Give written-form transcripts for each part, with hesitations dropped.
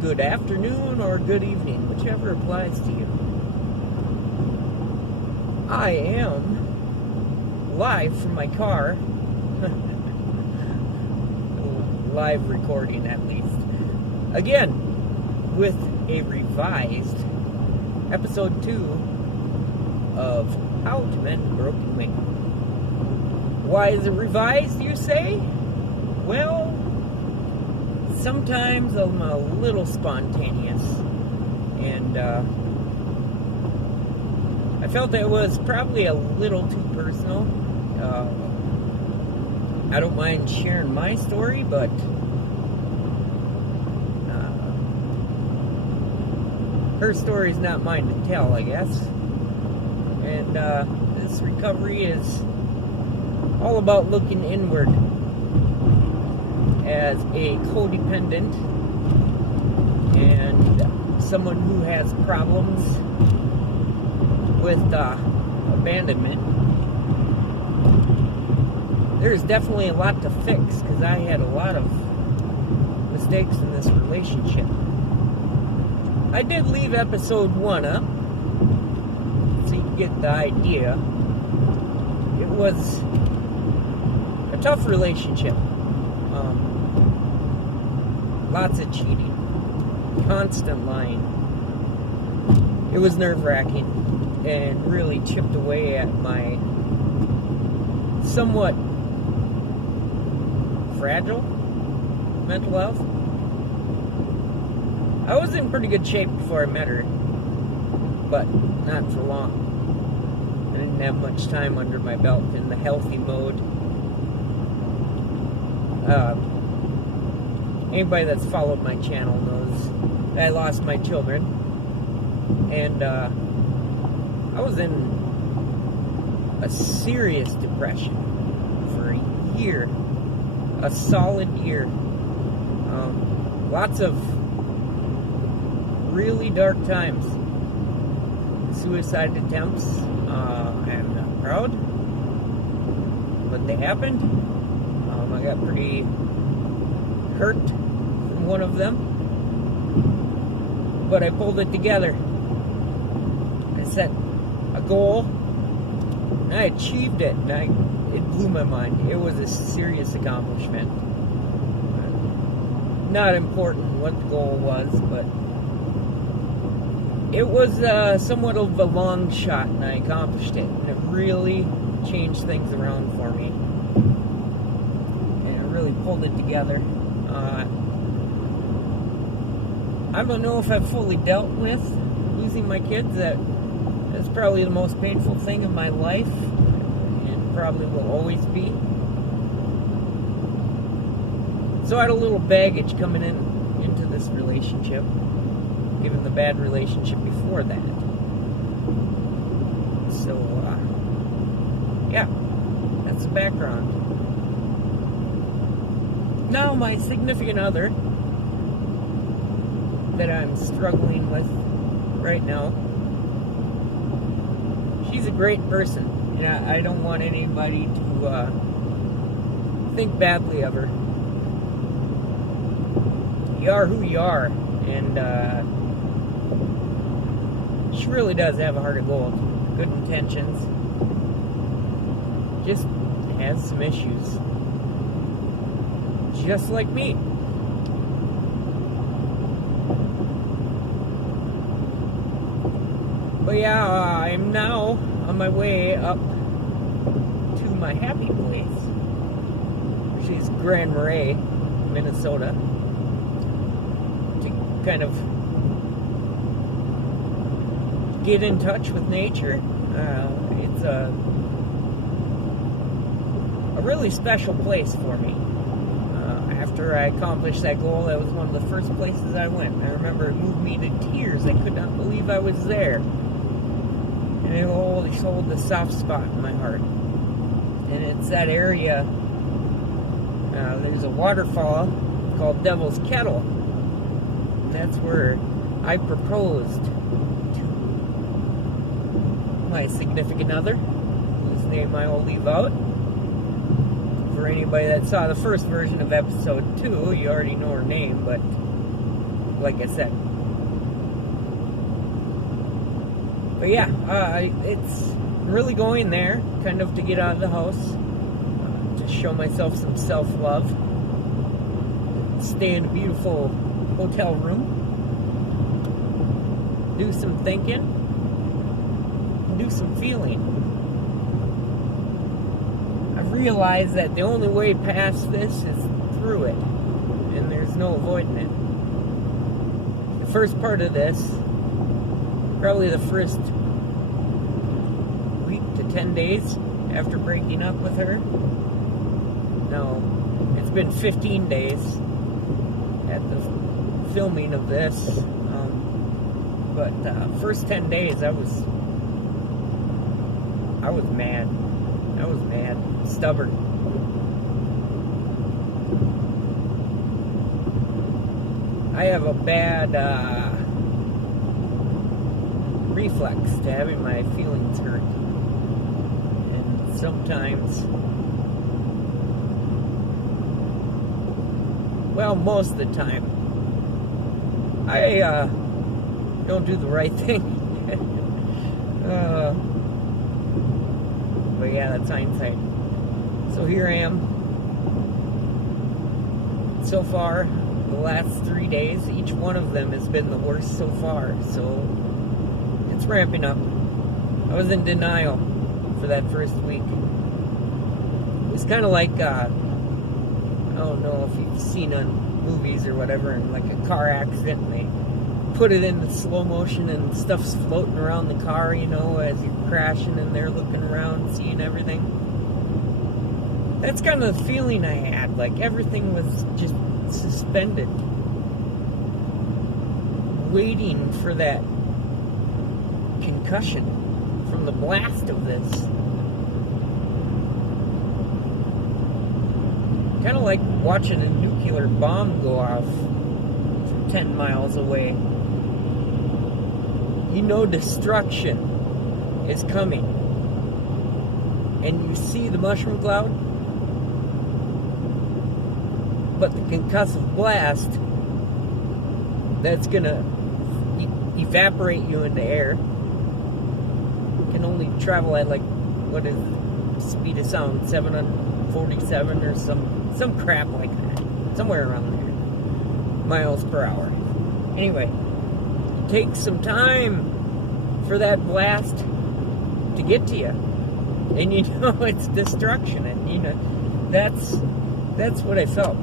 good afternoon, or good evening, whichever applies to you. I am live from my car. Live recording, at least. Again, with a revised episode 2 of How to Mend a Broken Wing. Why is it revised, you say? Well, sometimes I'm a little spontaneous, and I felt that it was probably a little too personal. I don't mind sharing my story, but her story is not mine to tell, I guess. And this recovery is all about looking inward as a codependent and someone who has problems with abandonment. There's definitely a lot to fix, because I had a lot of mistakes in this relationship. I did leave episode 1 up, so you can get the idea. It was a tough relationship. Lots of cheating, constant lying. It was nerve-wracking and really chipped away at my somewhat fragile mental health. I was in pretty good shape before I met her, but not for long. I didn't have much time under my belt in the healthy mode. Anybody that's followed my channel knows that I lost my children, and I was in a serious depression for a year, a solid year. Lots of really dark times, suicide attempts. I'm not proud, but they happened. I got pretty hurt from one of them, but I pulled it together. I set a goal, and I achieved it, and it blew my mind. It was a serious accomplishment. Not important what the goal was, but it was somewhat of a long shot, and I accomplished it, and it really changed things around for me, and it really pulled it together. I don't know if I've fully dealt with losing my kids. That's probably the most painful thing in my life, and probably will always be. So I had a little baggage coming into this relationship, given the bad relationship before that. So, yeah, that's the background. Now, my significant other that I'm struggling with right now, she's a great person, and I don't want anybody to think badly of her. You are who you are, and she really does have a heart of gold, good intentions, just has some issues, just like me. But yeah, I'm now on my way up to my happy place, which is Grand Marais, Minnesota, to kind of get in touch with nature. It's a really special place for me. After I accomplished that goal, that was one of the first places I went. I remember it moved me to tears. I could not believe I was there. And it always holds a soft spot in my heart. And it's that area, there's a waterfall called Devil's Kettle. And that's where I proposed to my significant other, whose name I will leave out. For anybody that saw the first version of episode 2, you already know her name, but like I said. But yeah, it's really going there, kind of to get out of the house, to show myself some self-love, stay in a beautiful hotel room, do some thinking, do some feeling. I've realized that the only way past this is through it, and there's no avoiding it. The first part of this, probably the first week to 10 days after breaking up with her. No, it's been 15 days at the filming of this. But first 10 days, I was mad. I was mad, stubborn. I have a bad reflex to having my feelings hurt. And sometimes, well, most of the time, I don't do the right thing. But yeah, that's hindsight. So here I am. So far, the last 3 days, each one of them has been the worst so far. So it's ramping up. I was in denial for that first week. It was kind of like, I don't know if you've seen on movies or whatever, in like a car accident, and they put it in the slow motion and stuff's floating around the car, you know, as you're crashing and they're looking around, seeing everything. That's kind of the feeling I had, like everything was just suspended, waiting for that concussion from the blast of this. Kind of like watching a nuclear bomb go off from 10 miles away. You know destruction is coming. And you see the mushroom cloud, but the concussive blast that's gonna evaporate you into air can only travel at like, what is the speed of sound, 747 or some crap like that, somewhere around there, miles per hour. Anyway, it takes some time for that blast to get to you, and you know it's destruction, and you know that's what I felt.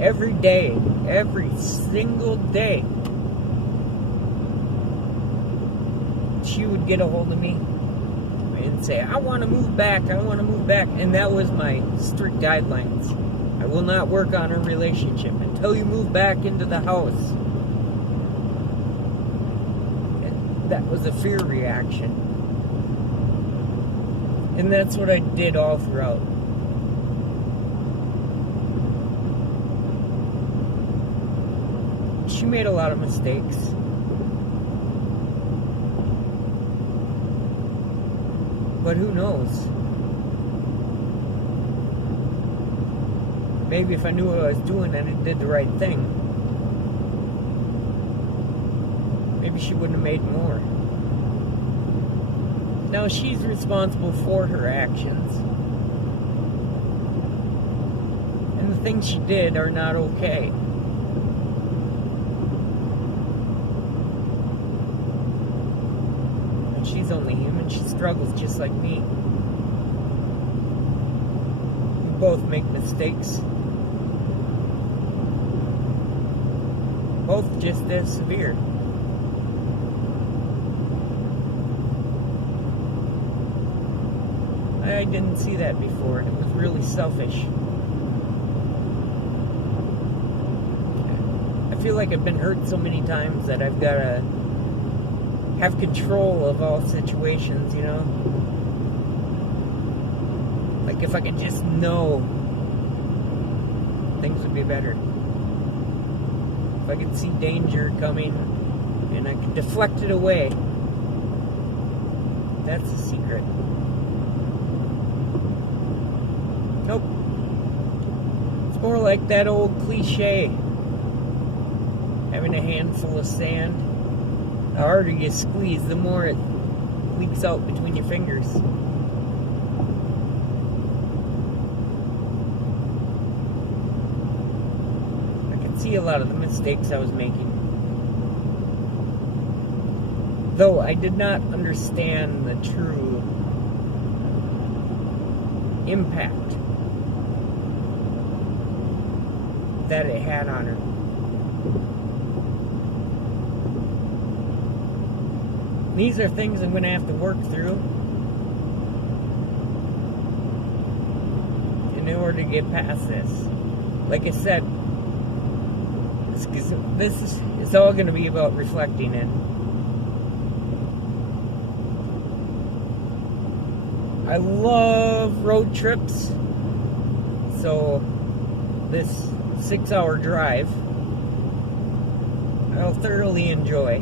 Every day, every single day, she would get a hold of me and say, I want to move back, and that was my strict guidelines. I will not work on our relationship until you move back into the house. And that was a fear reaction. And that's what I did all throughout. She made a lot of mistakes. But who knows? Maybe if I knew what I was doing and I did the right thing, maybe she wouldn't have made more. Now she's responsible for her actions. And the things she did are not okay. And she's only human. She struggles just like me. We both make mistakes. Both just as severe. I didn't see that before, and it was really selfish. I feel like I've been hurt so many times that I've got to have control of all situations, you know? Like if I could just know, things would be better. If I could see danger coming and I could deflect it away. That's the secret. Nope. It's more like that old cliche. Having a handful of sand. The harder you squeeze, the more it leaks out between your fingers. I can see a lot of the mistakes I was making. Though I did not understand the true impact that it had on her. These are things I'm going to have to work through in order to get past this. Like I said, this is all going to be about reflecting in. I love road trips, so this 6-hour drive I'll thoroughly enjoy.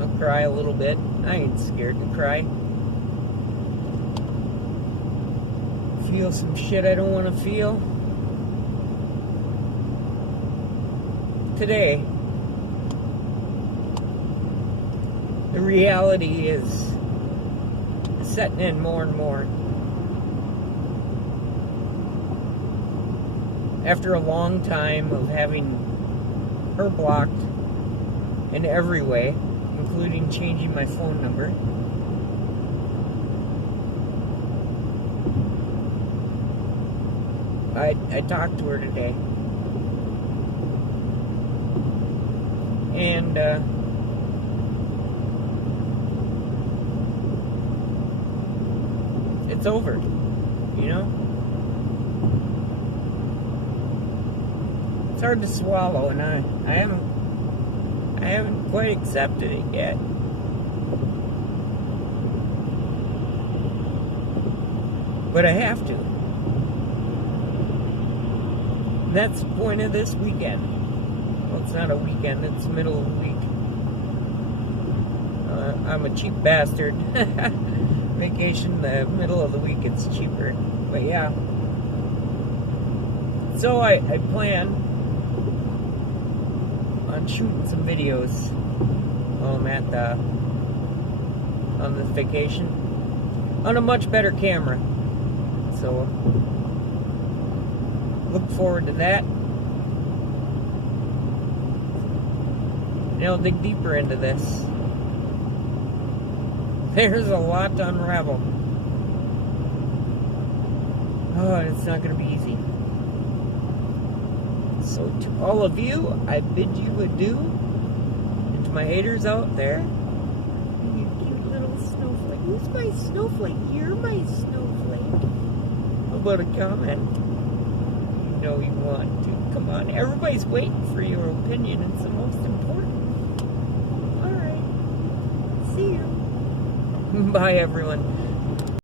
I'll cry a little bit. I ain't scared to cry. Feel some shit I don't want to feel. Today, the reality is setting in more and more. After a long time of having her blocked in every way, including changing my phone number, I talked to her today. And it's over, you know? It's hard to swallow, and I haven't quite accepted it yet. But I have to. And that's the point of this weekend. Well, it's not a weekend, it's the middle of the week. I'm a cheap bastard. Vacation, the middle of the week, it's cheaper. But yeah. So I plan on shooting some videos while I'm on this vacation on a much better camera. So look forward to that. And I'll dig deeper into this. There's a lot to unravel. Oh, it's not going to be easy. So to all of you, I bid you adieu. And to my haters out there, you cute little snowflake. Who's my snowflake? You're my snowflake. How about a comment? You know you want to. Come on, everybody's waiting for your opinion. It's the most important. Alright. See you. Bye, everyone.